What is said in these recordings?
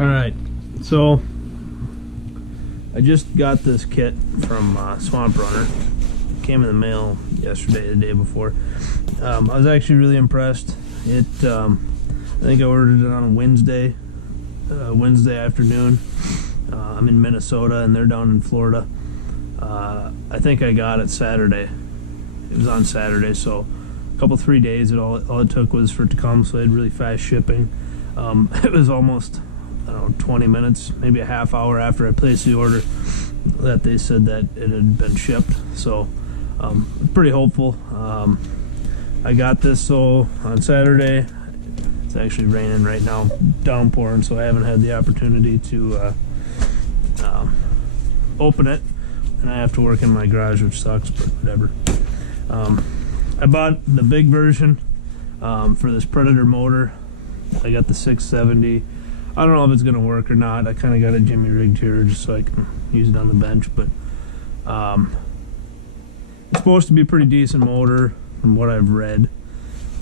Alright, so I just got this kit from Swamp Runner. It came in the mail yesterday, the day before. I was actually really impressed. I think I ordered it on a Wednesday afternoon. I'm in Minnesota and they're down in Florida. I think I got it Saturday. It was on Saturday, so a couple 3 days. All it took was for it to come, so I had really fast shipping. It was almost, I don't know, 20 minutes, maybe a half hour after I placed the order that they said that it had been shipped. So pretty hopeful. I got this so on Saturday. It's actually raining right now, downpouring, so I haven't had the opportunity to open it, and I have to work in my garage, which sucks, but whatever. I bought the big version for this Predator motor. I got the 670. I don't know if it's gonna work or not. I kind of got a jimmy rigged here just so I can use it on the bench, but it's supposed to be a pretty decent motor from what I've read.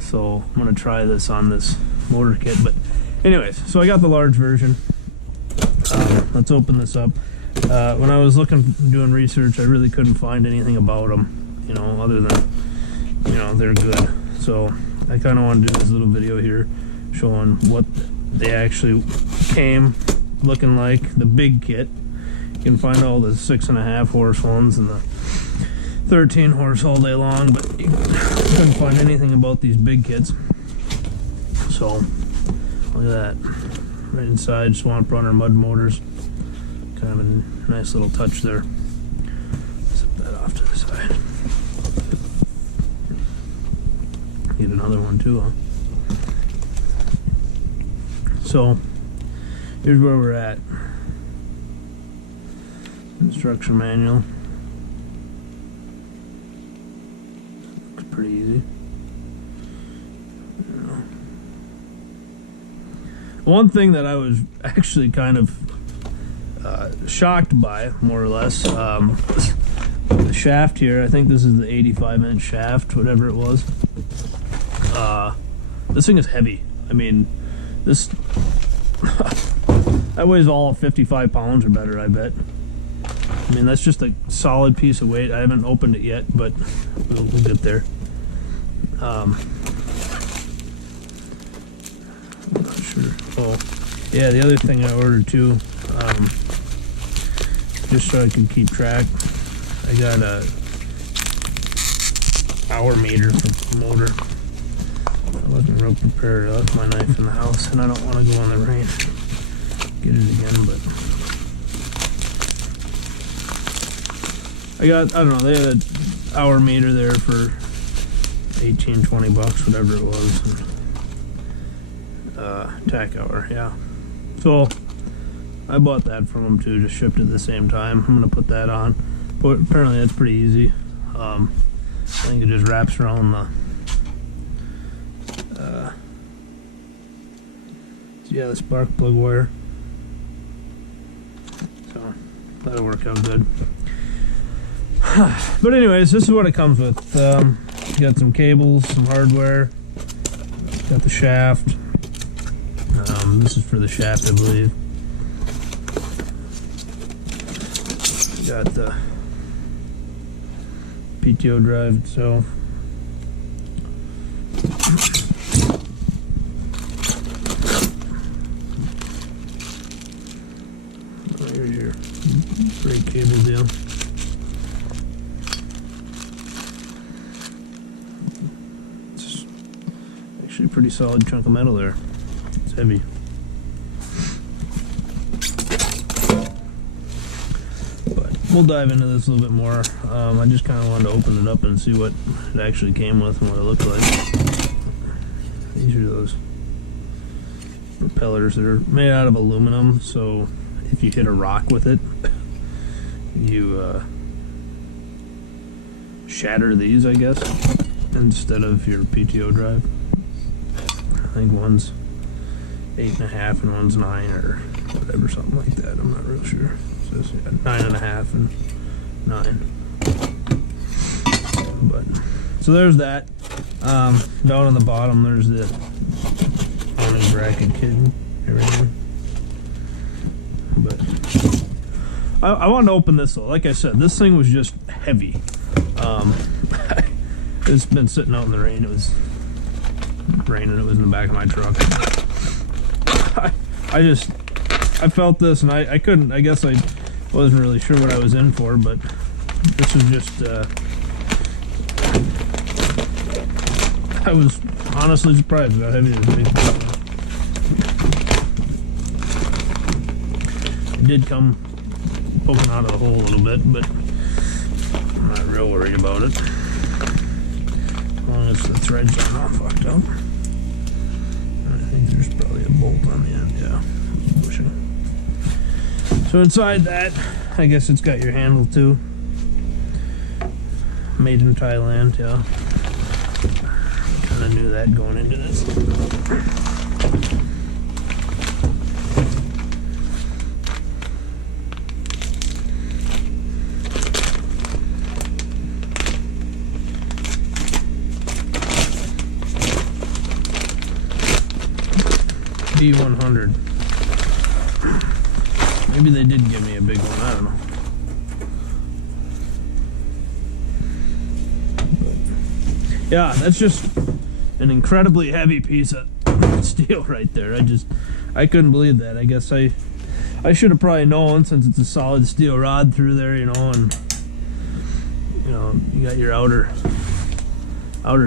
So I'm gonna try this on this motor kit. But anyways, so I got the large version. Let's open this up. When I was doing research, I really couldn't find anything about them, you know, other than, you know, they're good. So I kind of want to do this little video here showing what they actually came looking like, the big kit. You can find all the 6.5 horse ones and the 13 horse all day long, but you couldn't find anything about these big kits. So look at that, right inside, Swamp Runner mud motors. Kind of a nice little touch there. Set that off to the side. Need another one too, huh? So here's where we're at. Instruction manual. Looks pretty easy. One thing that I was actually kind of shocked by, more or less, the shaft here. I think this is the 85-inch shaft, whatever it was. This thing is heavy. I mean, this that weighs all 55 pounds or better, I bet. I mean, that's just a solid piece of weight. I haven't opened it yet, but we'll get there. I'm not sure. Oh, yeah, the other thing I ordered too, just so I could keep track, I got a hour meter for the motor. I wasn't real prepared. I left my knife in the house, and I don't want to go in the rain. Get it again, but I don't know, they had an hour meter there for 18, 20 bucks, whatever it was. And, tack hour, yeah. So I bought that from them too, just shipped at the same time. I'm gonna put that on, but apparently that's pretty easy. I think it just wraps around the spark plug wire. So that'll work out good. But anyways, this is what it comes with. You got some cables, some hardware, got the shaft. This is for the shaft, I believe. Got the PTO drive, so here's your brake cable deal. It's actually a pretty solid chunk of metal there. It's heavy. We'll dive into this a little bit more. I just kind of wanted to open it up and see what it actually came with and what it looked like. These are those propellers that are made out of aluminum, so if you hit a rock with it, you shatter these, I guess, instead of your PTO drive. I think one's 8.5 and one's 9 or whatever, something like that. I'm not real sure. So it's 9.5 and 9. But so there's that. Down on the bottom, there's the mounting bracket kit. Everything. I wanted to open this though. Like I said, this thing was just heavy. It's been sitting out in the rain. It was raining. It was in the back of my truck. I felt this, and I couldn't. I guess I wasn't really sure what I was in for, but this was just. I was honestly surprised at how heavy this thing was. It did come poking out of the hole a little bit, but I'm not real worried about it. As long as the threads are not fucked up. I think there's probably a bolt on the end, yeah. Pushing. So inside that, I guess it's got your handle too. Made in Thailand, yeah. Kinda knew that going into this. B100. Maybe they did give me a big one, I don't know. But, yeah, that's just an incredibly heavy piece of steel right there. I couldn't believe that. I guess I should have probably known, since it's a solid steel rod through there, you know, and you know, you got your outer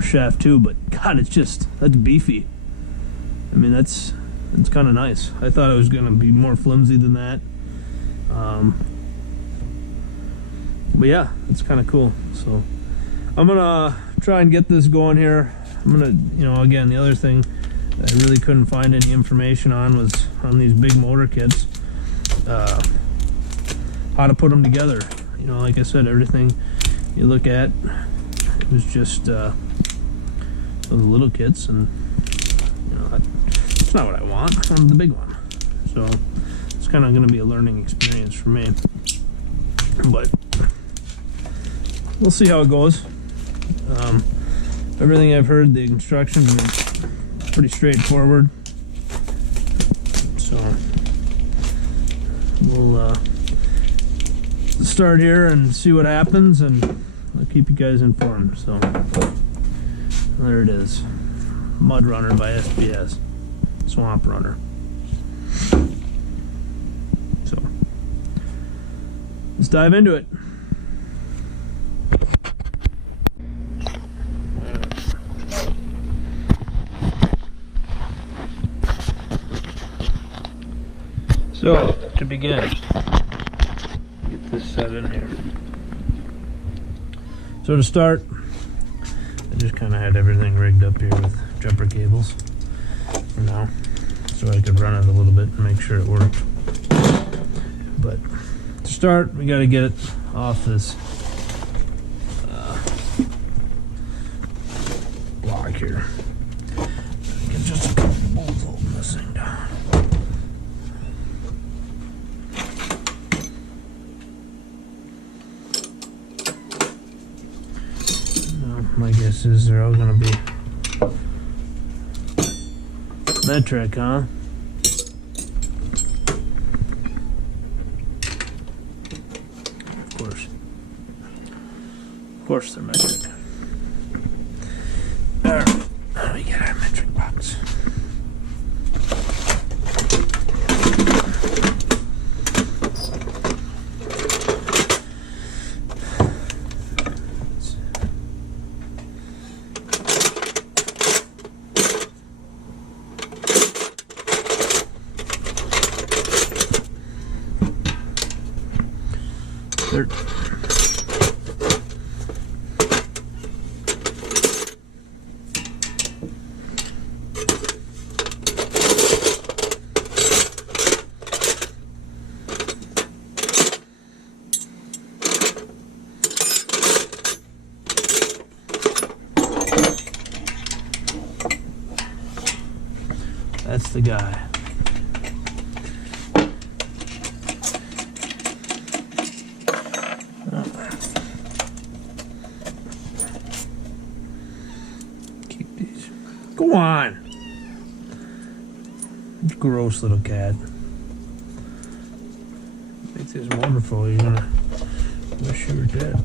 shaft too, but God, that's beefy. I mean, it's kind of nice. I thought it was going to be more flimsy than that. But yeah, it's kind of cool. So I'm going to try and get this going here. I'm going to, you know, again, the other thing that I really couldn't find any information on was on these big motor kits, how to put them together. You know, like I said, everything you look at, it was just those little kits, and you know, it's not what I want. I want the big one. So it's kind of going to be a learning experience for me. But we'll see how it goes. Everything I've heard, the instructions are pretty straightforward. So we'll start here and see what happens, and I'll keep you guys informed. So there it is. Mud Runner by SBS. Swamp Runner. So let's dive into it. So to begin, get this set in here. So to start, I just kind of had everything rigged up here with jumper cables for now, so I could run it a little bit and make sure it worked. But to start, we got to get it off this block here. Get just a couple bolts holding this thing down. My guess is they're all gonna be metric, huh? Of course they're metric. Alright, let me get our metric box. That's the guy. Keep these. Go on. Gross little cat. If there's motor you're gonna wish you were dead.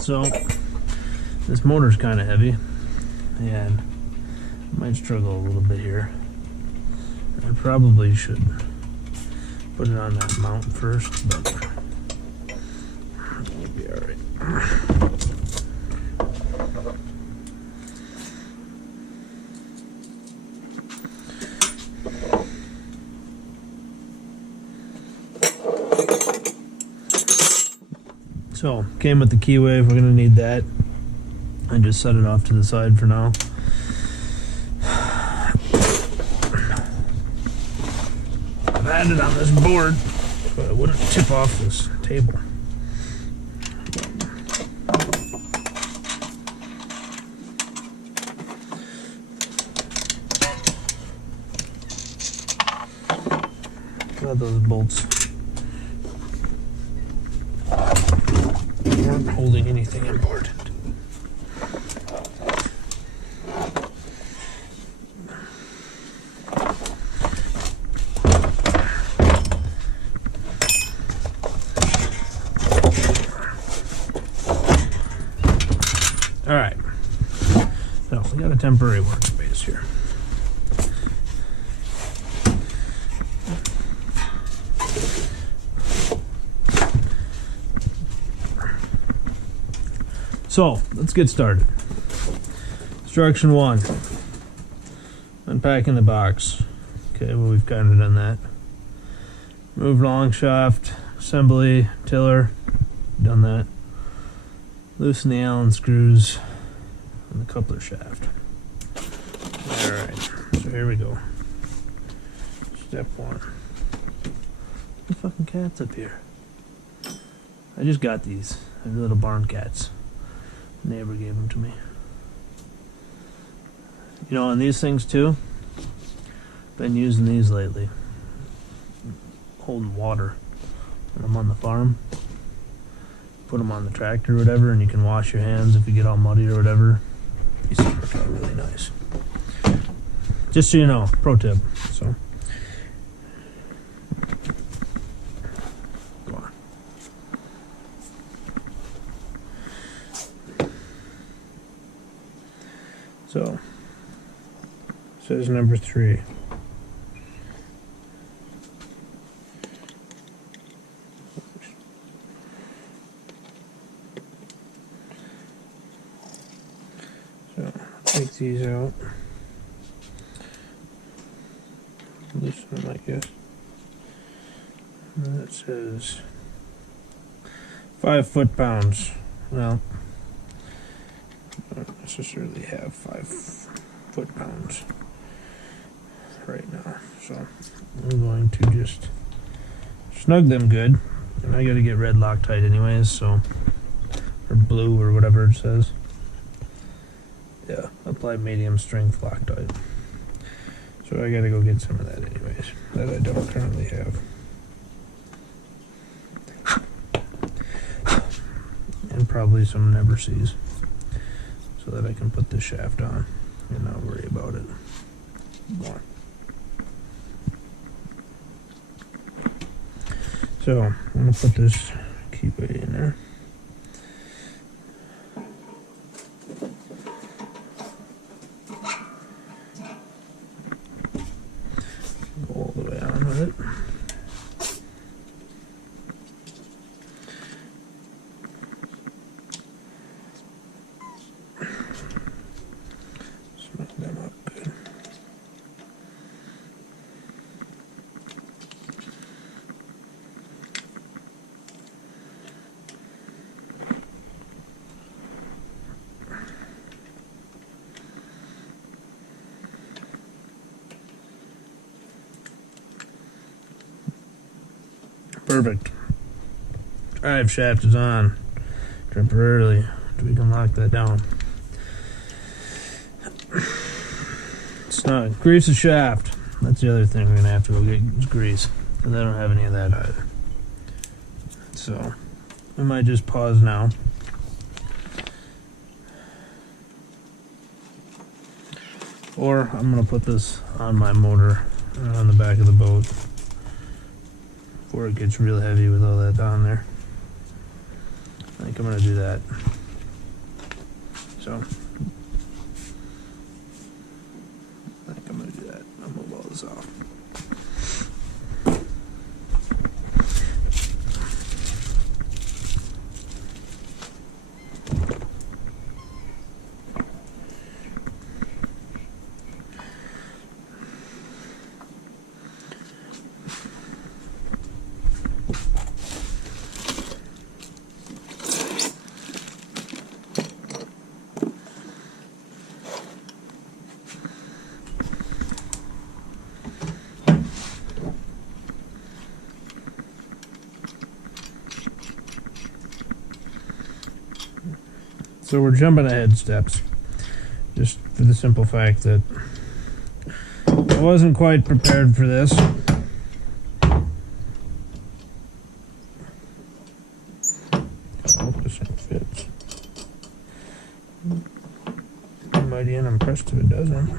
So this motor's kind of heavy, and I might struggle a little bit here. I probably should put it on that mount first, but it'll be all right. So, came with the key wave. We're going to need that. I just set it off to the side for now. I've had it on this board, but it wouldn't tip off this table. Glad those bolts weren't holding anything important. All right, so we got a temporary workspace here. So let's get started. Instruction 1, unpacking the box. Okay, well, we've kind of done that. Remove long shaft, assembly, tiller, done that. Loosen the Allen screws on the coupler shaft. Alright, so here we go. Step 1. The fucking cat's up here. I just got these. They're little barn cats. The neighbor gave them to me. You know, on these things too, been using these lately. Holding water when I'm on the farm. Put them on the tractor or whatever, and you can wash your hands if you get all muddy or whatever. These things work out really nice. Just so you know, pro tip. So, go on. So, says number 3. So, take these out. Loosen them, I guess. And that says 5 foot-pounds. Well, I don't necessarily have 5 foot-pounds right now. So, I'm going to just snug them good. And I gotta get red Loctite anyways, so, or blue or whatever it says. Yeah, apply medium strength Loctite. So I gotta go get some of that anyways, that I don't currently have. And probably some never sees, so that I can put this shaft on and not worry about it. More. So I'm gonna put this keyway in there. All the way on with it. Snug them up good. Perfect. Drive shaft is on temporarily. We can lock that down. Snug. Grease the shaft. that's the other thing we're gonna have to go get is grease, because I don't have any of that either. So we might just pause now. Or I'm gonna put this on my motor on the back of the boat before it gets real heavy with all that on there. I think I'm gonna do that. So I think I'm gonna do that. I'll move all this off. So we're jumping ahead steps, just for the simple fact that I wasn't quite prepared for this. I hope this thing fits. I'm mighty unimpressed if it doesn't.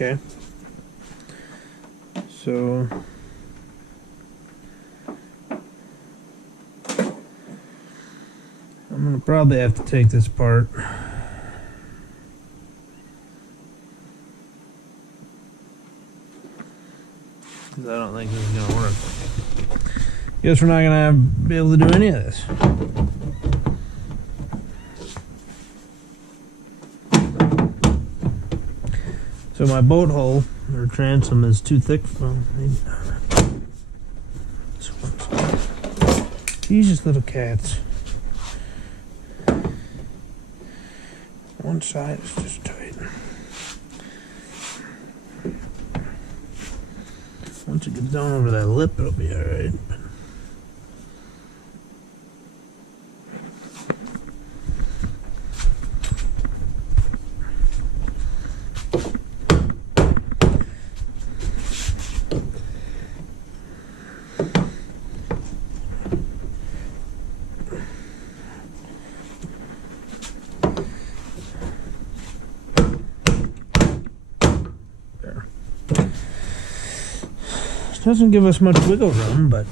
Okay, so I'm gonna probably have to take this apart. Because I don't think this is gonna work. Guess we're not gonna be able to do any of this. So my boat hull or transom is too thick for me. Jesus, little cats. One side is just tight. Once it gets down over that lip, it'll be alright. Doesn't give us much wiggle room, but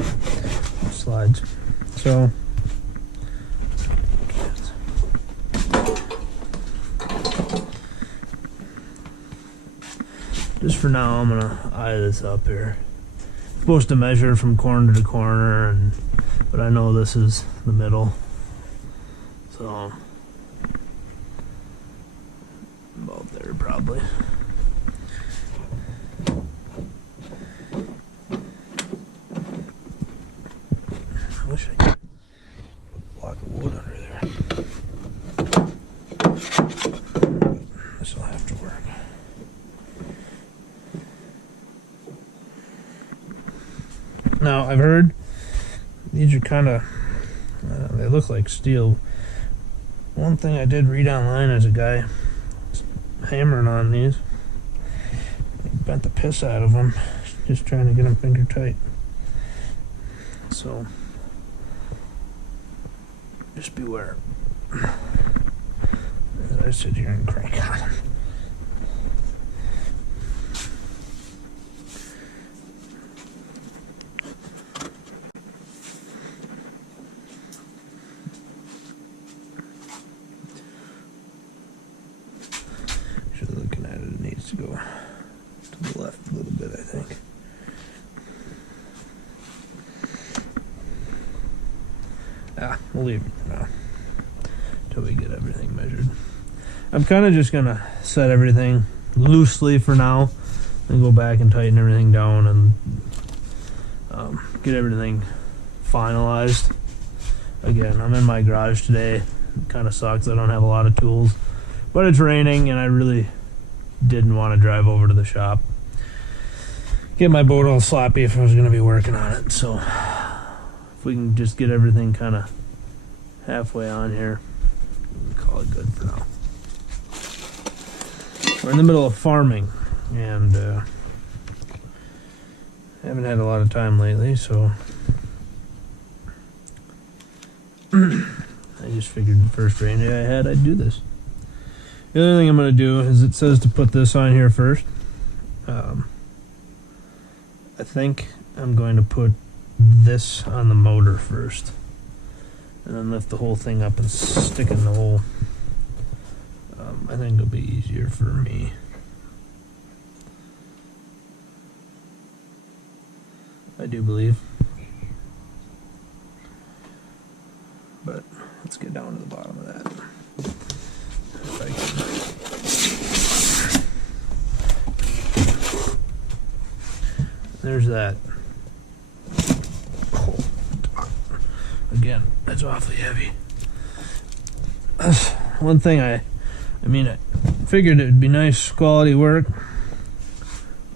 it slides. So just for now, I'm gonna eye this up here. I'm supposed to measure from corner to corner, but I know this is the middle, so about there probably. I wish I could put a block of wood under there. This will have to work. Now, I've heard these are kind of, they look like steel. One thing I did read online is a guy hammering on these. He bent the piss out of them, just trying to get them finger tight. So, just beware as I sit here and crank on them. Actually, looking at it, it needs to go to the left a little bit, I think. Ah, we'll leave it for now until we get everything measured. I'm kind of just gonna set everything loosely for now and go back and tighten everything down and get everything finalized. Again, I'm in my garage today. It kind of sucks. I don't have a lot of tools, but it's raining and I really didn't want to drive over to the shop, get my boat all sloppy if I was going to be working on it. So if we can just get everything kind of halfway on here, we'll call it good for now. We're in the middle of farming and haven't had a lot of time lately, so I just figured the first rain day I had, I'd do this. The other thing I'm going to do is it says to put this on here first. I think I'm going to put this on the motor first and then lift the whole thing up and stick in the hole. I think it'll be easier for me. I do believe. But let's get down to the bottom of that. If I can. There's that. Oh, again, that's awfully heavy. That's one thing I figured it would be nice quality work.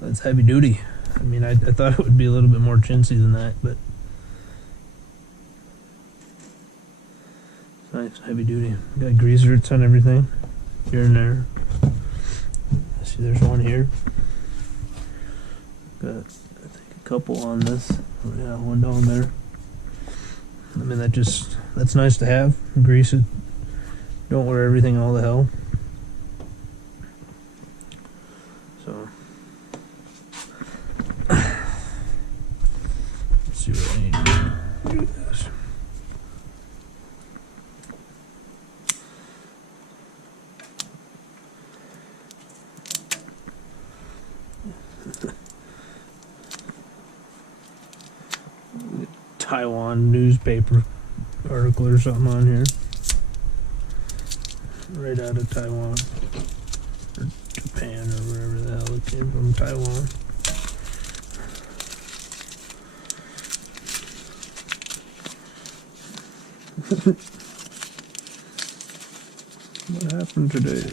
That's heavy duty. I mean, I thought it would be a little bit more chintzy than that, but it's nice, heavy duty. Got greasers on everything, here and there. See, there's one here. Got, I think, a couple on this. Oh, yeah, one down there. I mean, that's nice to have. Grease it. Don't wear everything all the hell. So. See what I need to do this. Taiwan newspaper article or something on here. Right out of Taiwan. Or Japan or wherever the hell it came from. Taiwan. What happened today?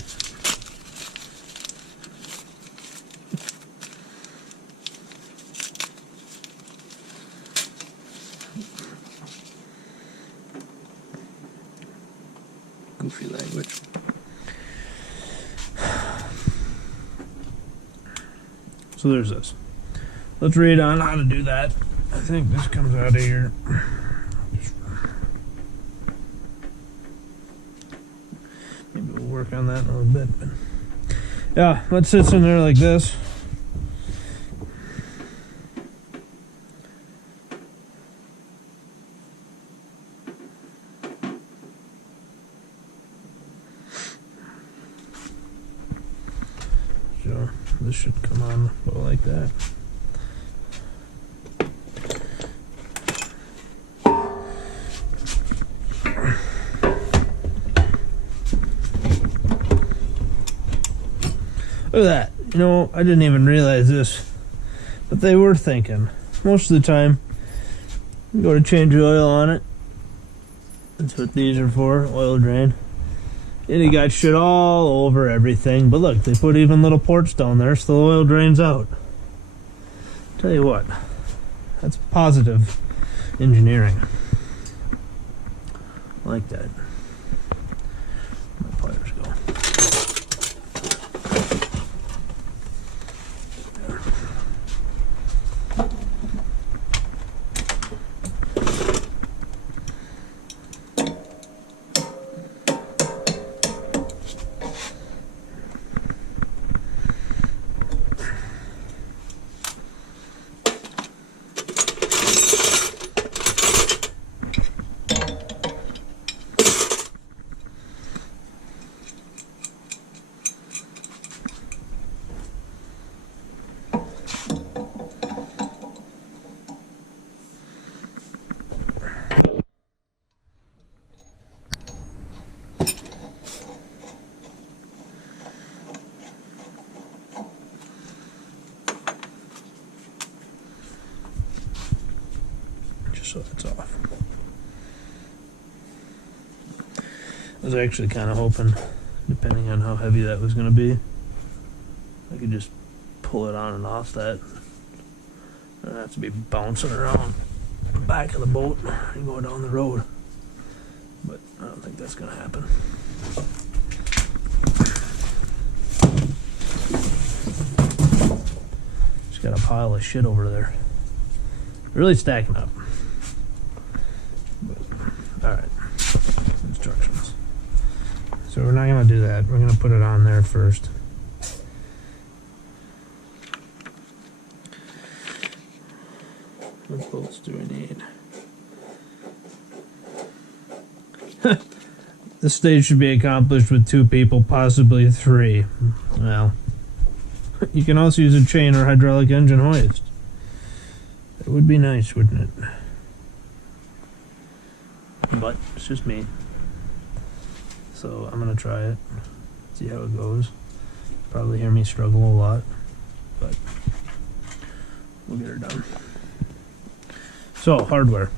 Goofy language. So there's this. Let's read on how to do that. I think this comes out of here. Maybe we'll work on that in a little bit. But yeah, let's sit in there like this. So this should come on well like that. Look at that. You know, I didn't even realize this, but they were thinking. Most of the time, you go to change the oil on it. That's what these are for, oil drain. And you got shit all over everything. But look, they put even little ports down there so the oil drains out. Tell you what, that's positive engineering. I like that. My pliers go. so that's off. I was actually kind of hoping, depending on how heavy that was going to be, I could just pull it on and off that. I don't have to be bouncing around the back of the boat and going down the road. But I don't think that's going to happen. Just got a pile of shit over there. Really stacking up. But, alright. Instructions. So we're not going to do that. We're going to put it on there first. What bolts do we need? This stage should be accomplished with 2 people, possibly 3. Well, you can also use a chain or hydraulic engine hoist. It would be nice, wouldn't it? But it's just me. So I'm gonna try it, see how it goes. Probably hear me struggle a lot, but we'll get her done. So, hardware.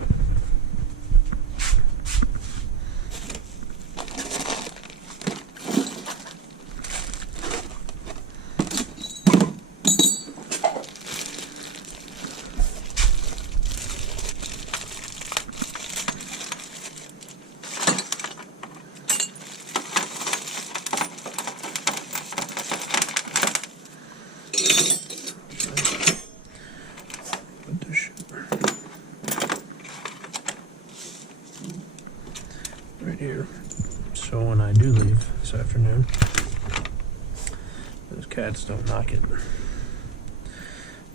Right here. So when I do leave this afternoon, those cats don't knock it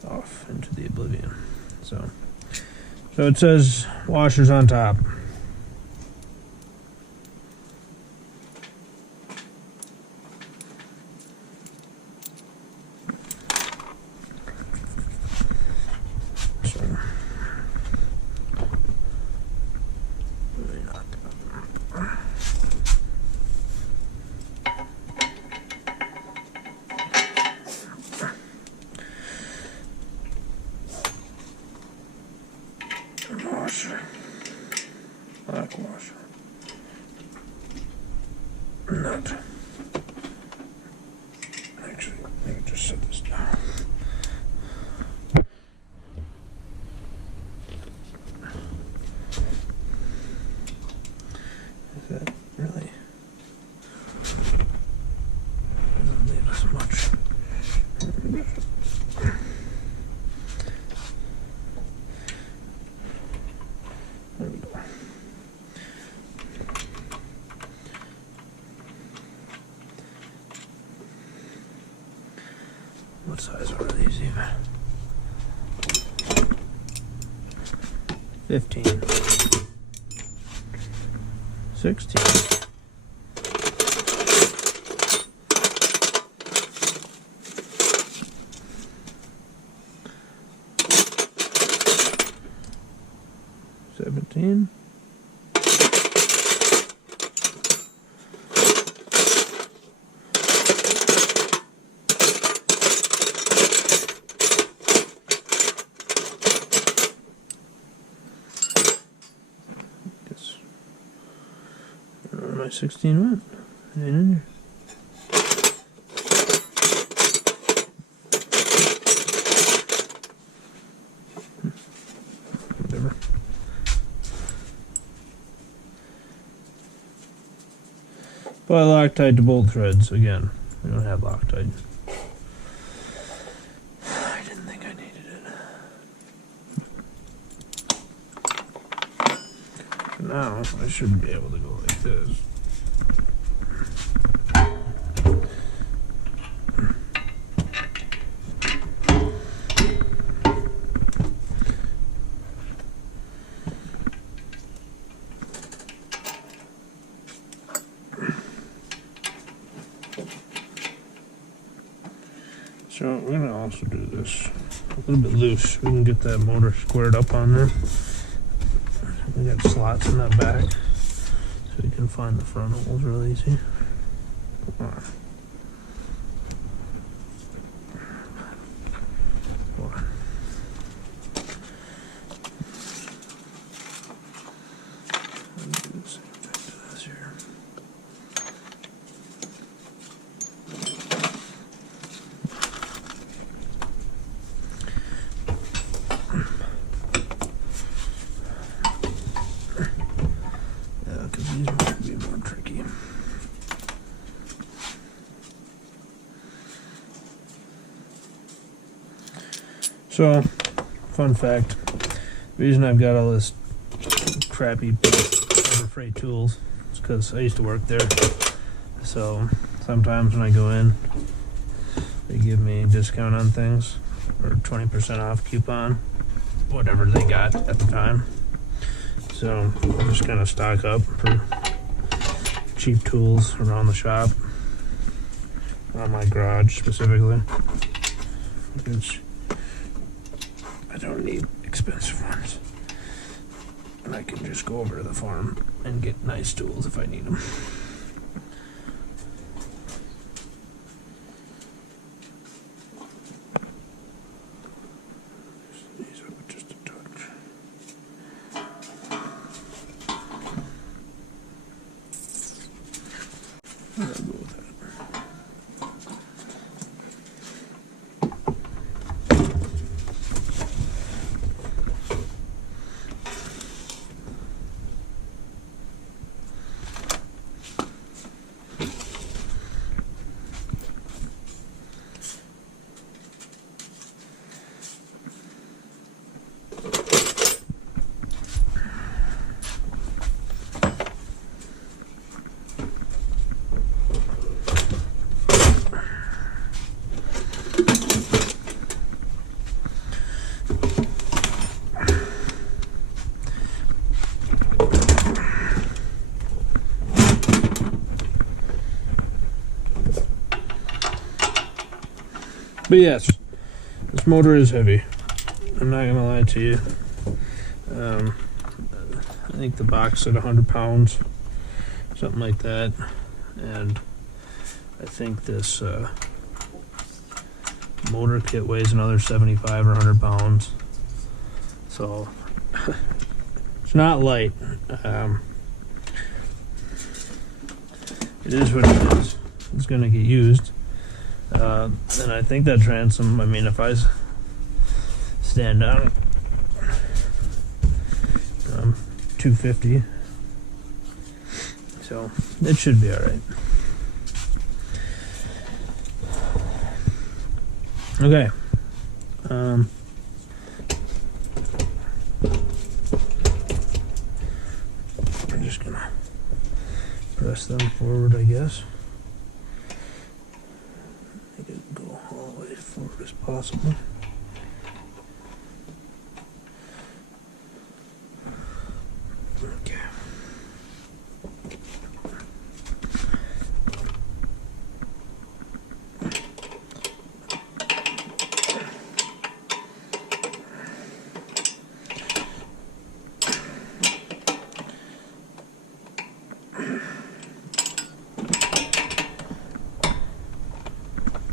off into the oblivion. So it says washers on top. Washer, black washer, nut. Actually, let me just set this down. Is that really? Doesn't leave us much. There we go. What size are these even? 15. 16. 17. Guess I don't know where my 16 went. It ain't in there. Whatever. Apply Loctite to bolt threads. Again, we don't have Loctite. I didn't think I needed it. For now, I should be able to go like this. So we're going to also do this a little bit loose. We can get that motor squared up on there. We got slots in that back, so you can find the front holes real easy. Come on. Come on. So, fun fact, the reason I've got all this crappy Harbor Freight tools is because I used to work there. So, sometimes when I go in, they give me a discount on things, or 20% off coupon, whatever they got at the time. So, I'm just gonna stock up for cheap tools around the shop, around my garage specifically, which I don't need expensive ones. And I can just go over to the farm and get nice tools if I need them. These up just a touch. I'll go with that. But yes, this motor is heavy. I'm not gonna lie to you. I think the box said 100 pounds, something like that. And I think this motor kit weighs another 75 or 100 pounds. So it's not light. It is what it is. It's gonna get used. And I think that transom, I mean, if I stand down, 250, so it should be all right. Okay. I'm just gonna press them forward, I guess. Make it go all the way forward as possible. Okay.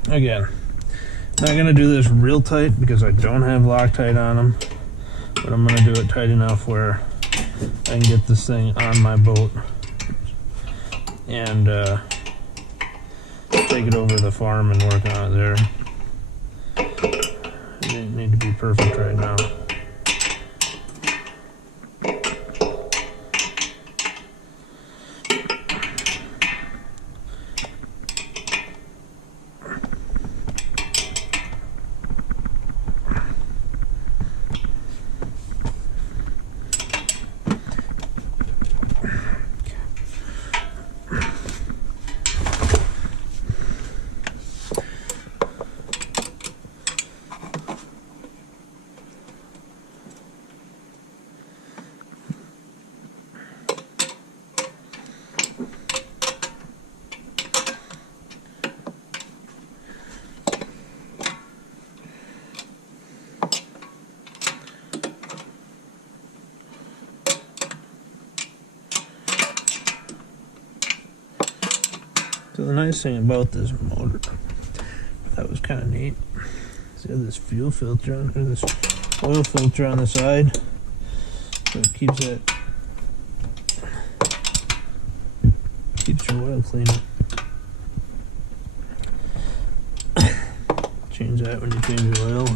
Again, not gonna do this real tight because I don't have Loctite on them, but I'm gonna do it tight enough where I can get this thing on my boat and take it over to the farm and work on it there. It didn't need to be perfect right now. So the nice thing about this motor, that was kind of neat. It's got this fuel filter on, or this oil filter on the side, so it keeps your oil cleaner. Change that when you change your oil.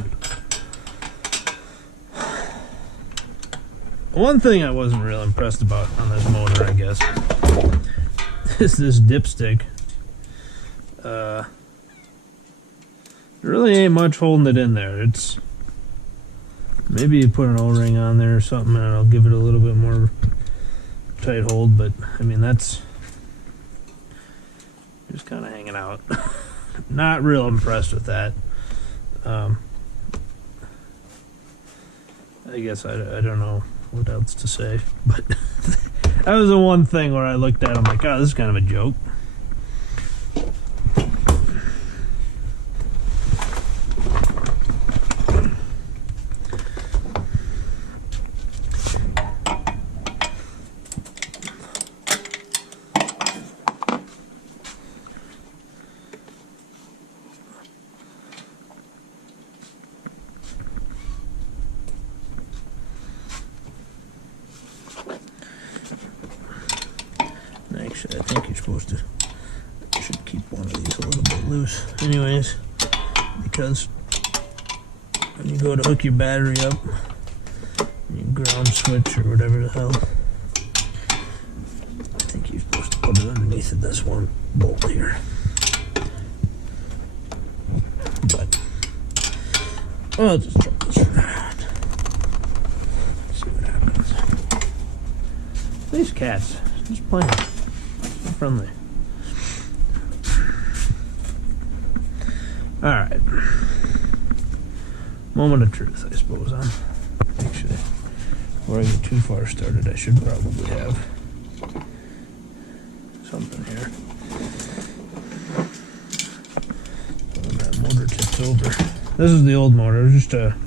One thing I wasn't real impressed about on this motor, I guess, is this dipstick. There really ain't much holding it in there. It's Maybe you put an O-ring on there or something and it'll give it a little bit more tight hold, but I mean, that's just kind of hanging out. Not real impressed with that. I guess I don't know what else to say, but that was the one thing where I looked at it, I'm like, oh, this is kind of a joke. Actually, I think you're supposed to, you should keep one of these a little bit loose anyways, because when you go to hook your battery up, your ground switch or whatever the hell, I think you're supposed to put it underneath of this one bolt here. But I'll just try this around. See what happens. These cats, just playing. Friendly. Alright. Moment of truth, I suppose. Actually, before I get too far started, I should probably have something here. When that motor tips over. This is the old motor. It was just a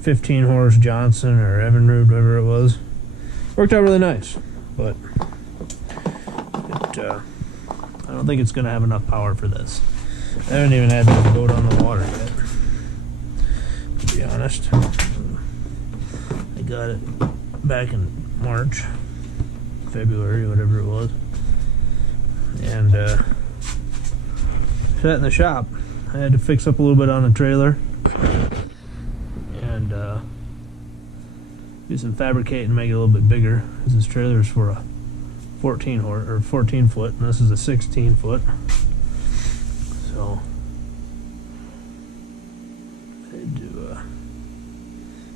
15 horse Johnson or Evinrude, whatever it was. Worked out really nice, but I don't think it's going to have enough power for this. I haven't even had to go down the water yet, to be honest. I got it back in March, February, whatever it was, and sat in the shop. I had to fix up a little bit on the trailer and do some fabricating to make it a little bit bigger, because this trailer is for a 14 foot, and this is a 16 foot. So I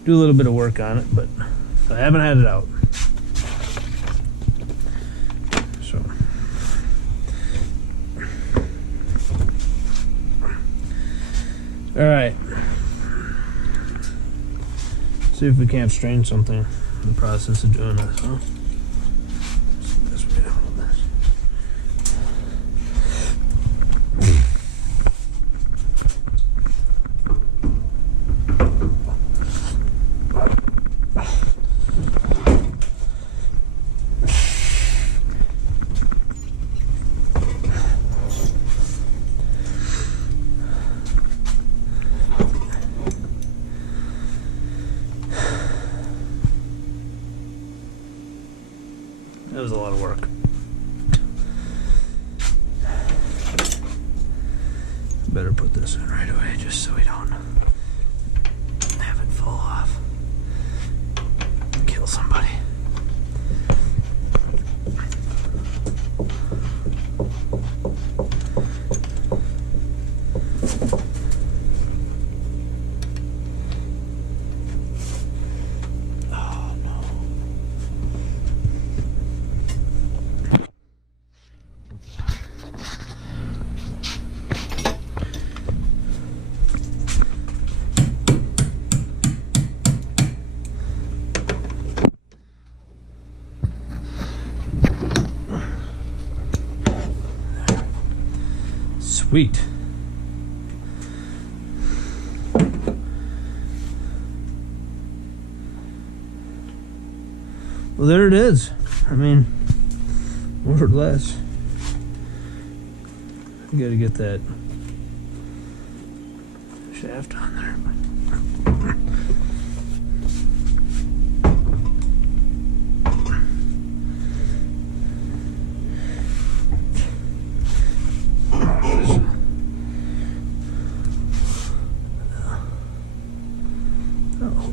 do a little bit of work on it, but I haven't had it out. So all right, see if we can't strain something in the process of doing this, huh? That was a lot of work. Better put this in right away just so we don't have it fall off. Kill somebody. Sweet. Well, there it is. I mean, more or less. You gotta get that shaft on there.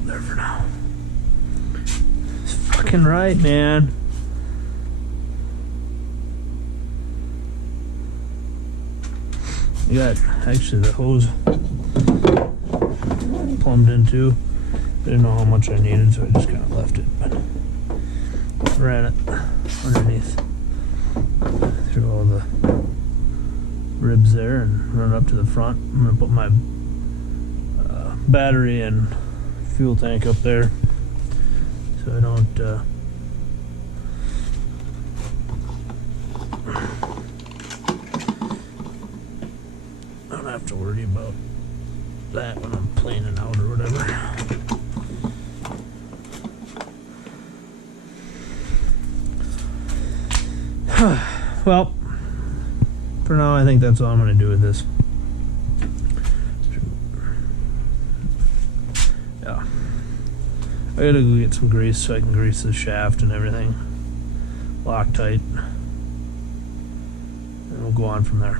There for now. It's fucking right, man. You got actually the hose plumbed into. Didn't know how much I needed, so I just kind of left it. But ran it underneath through all the ribs there and run it up to the front. I'm gonna put my battery and fuel tank up there so I don't have to worry about that when I'm planing out or whatever. Well, for now I think that's all I'm going to do with this. Yeah, I gotta go get some grease so I can grease the shaft and everything, Loctite, and we'll go on from there.